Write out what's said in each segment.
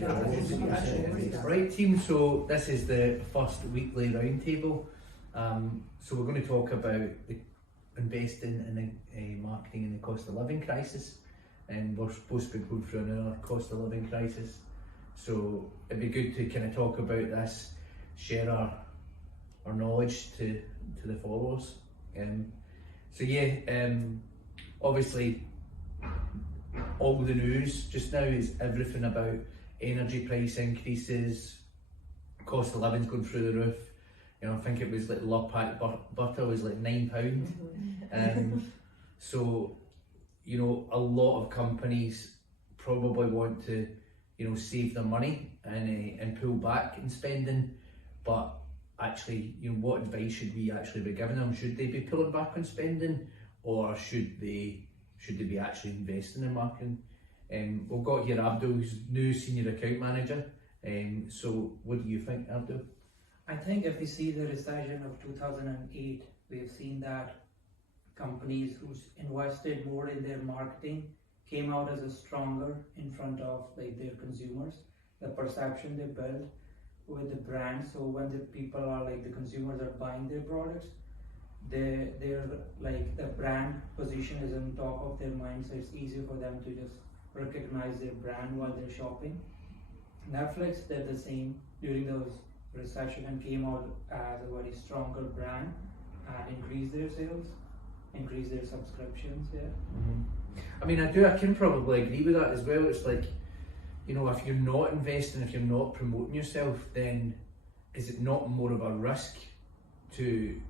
Right, team, so this is the first weekly roundtable. So we're going to talk about investing in the marketing in the cost of living crisis. And we're supposed to be going through another cost of living crisis. So it'd be good to kind of talk about this, share our knowledge to the followers. Obviously all the news just now is everything about energy price increases, cost of living's going through the roof. I think it was like Lurpak butter was like £9. So, a lot of companies probably want to, save their money and pull back in spending. But actually, what advice should we actually be giving them? Should they be pulling back on spending, or should they be actually investing in marketing? We've got here Abdul, who's new senior account manager. So what do you think, Abdul? I think if we see the recession of 2008, we have seen that companies who invested more in their marketing came out as a stronger in front of their consumers. The perception they built with the brand. So when the people are the consumers are buying their products, they're the brand position is on top of their mind, so it's easier for them to just recognize their brand while they're shopping. Netflix did the same during those recession and came out as a very stronger brand and increased their sales, increased their subscriptions. I can probably agree with that as well. It's like, if you're not investing, if you're not promoting yourself, then is it not more of a risk to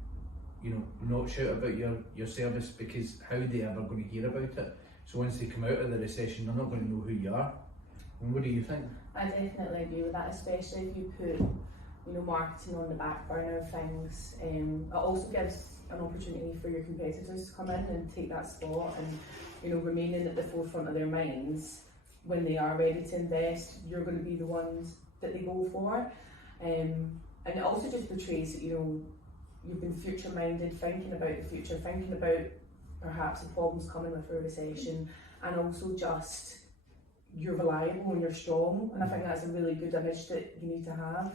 not shout about your service, because how are they ever going to hear about it? So once they come out of the recession, they're not going to know who you are. And what do you think? I definitely agree with that, especially if you put marketing on the back burner of things. It also gives an opportunity for your competitors to come in and take that spot and remaining at the forefront of their minds. When they are ready to invest, you're going to be the ones that they go for. And it also just portrays that you've been future minded, thinking about the future, thinking about perhaps the problems coming with a recession, and also just you're reliable and you're strong. And I think that's a really good image that you need to have.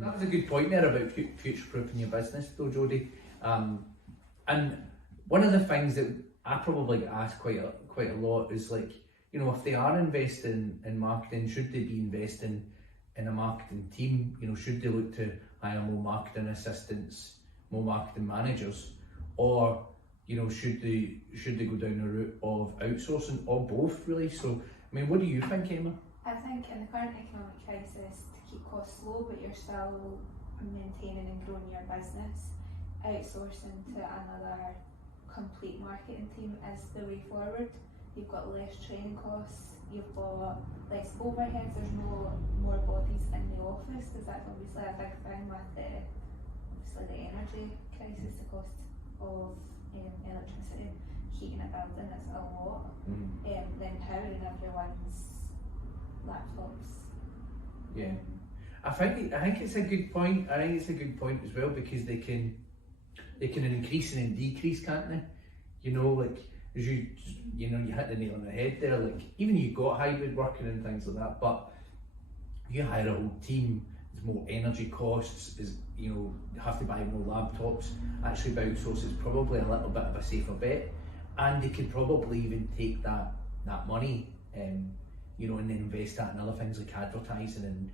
That was a good point there about future-proofing your business though, Jodie. And one of the things that I probably get asked quite a lot is if they are investing in marketing, should they be investing in a marketing team? Should they look to hire more marketing assistants, more marketing managers, or should they go down the route of outsourcing, or both really? So what do you think, Emma? I think in the current economic crisis, to keep costs low but you're still maintaining and growing your business, outsourcing to another complete marketing team is the way forward. You've got less training costs, you've got less overheads, there's more bodies in the office, because that's obviously a big thing with the energy crisis, the cost of electricity, heating a building is a lot. Then powering everyone's laptops. I think it's a good point. I think it's a good point as well, because they can increase and decrease, can't they? As you hit the nail on the head there. Even you've got hybrid working and things like that, but you hire a whole team, there's more energy costs, you have to buy more laptops. Actually, by outsource is probably a little bit of a safer bet, and they could probably even take that money and then invest that in other things like advertising and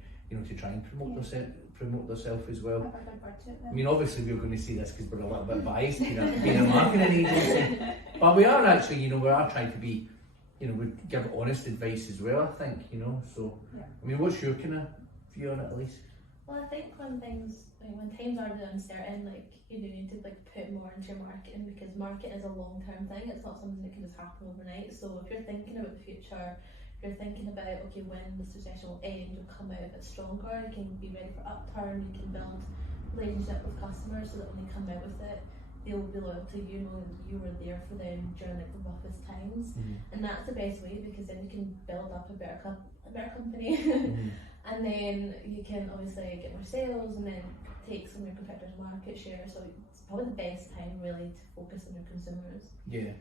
to try and promote themselves as well. Obviously we're going to see this because we're a little bit biased being a marketing agency, but we are actually we are trying to be we give honest advice as well, I think. So what's your kind of view on it, Elise? Well, I think when times are really uncertain, you do need to put more into your marketing, because marketing is a long-term thing. It's not something that can just happen overnight. So if you're thinking about the future, you're thinking about, okay, when this recession will end, you'll come out a bit stronger, you can be ready for upturn, you can build relationship with customers so that when they come out with it, they'll be loyal to you, knowing that you were there for them during the roughest times. And that's the best way, because then you can build up a better company. And then you can obviously get more sales and then take some of your competitors' market share. So it's probably the best time really to focus on your consumers. Yeah.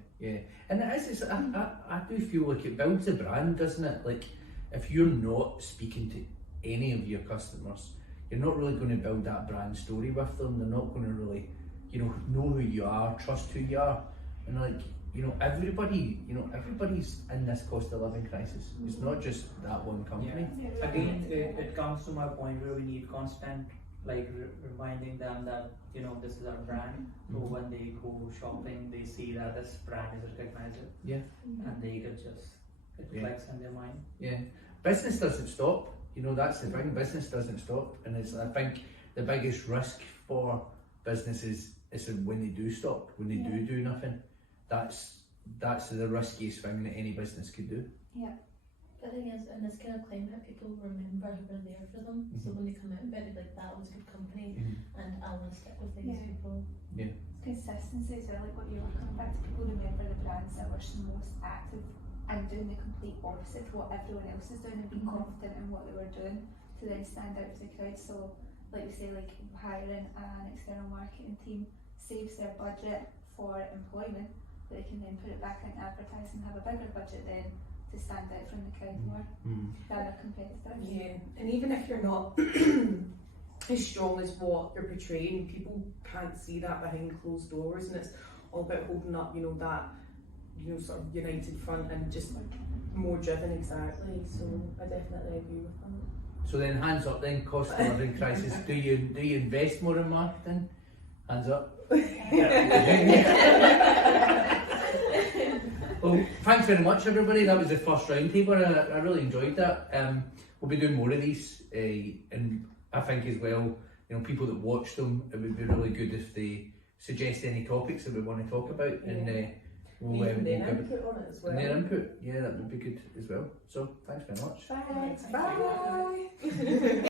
And it is, I do feel like it builds a brand, doesn't it? if you're not speaking to any of your customers, you're not really going to build that brand story with them. They're not going to really, know who you are, trust who you are, and everybody's in this cost of living crisis. It's not just that one company. Again, it comes to my point where we need constant reminding them that this is our brand. So when they go shopping, they see that this brand is recognized. And they could just clicks in their mind. Business doesn't stop. That's the thing. Business doesn't stop, and I think the biggest risk for businesses is when they do stop, when they do nothing. That's the riskiest thing that any business could do. The thing is, in this kind of climate, people remember who were there for them. So when they come out, they're like, that was a good company, and I want to stick with these people. Consistency as well, like what you were coming back to. People remember the brands that were the most active and doing the complete opposite to what everyone else is doing, and being confident in what they were doing to then stand out to the crowd. So, like we say, like hiring an external marketing team saves their budget for employment, but they can then put it back into advertising and have a bigger budget then to stand out from the crowd more than their competitors. And even if you're not as strong as what you're portraying, people can't see that behind closed doors, and it's all about holding up, that sort of united front and just more driven. Exactly. So I definitely agree with that. So then, hands up. Then, cost of living crisis. Do you invest more in marketing? Hands up. Well, thanks very much, everybody. That was the first roundtable. I really enjoyed that. We'll be doing more of these, and I think as well, people that watch them, it would be really good if they suggest any topics that we want to talk about, and we'll give input on it as well. And their input, that would be good as well. So, thanks very much. Bye. Bye.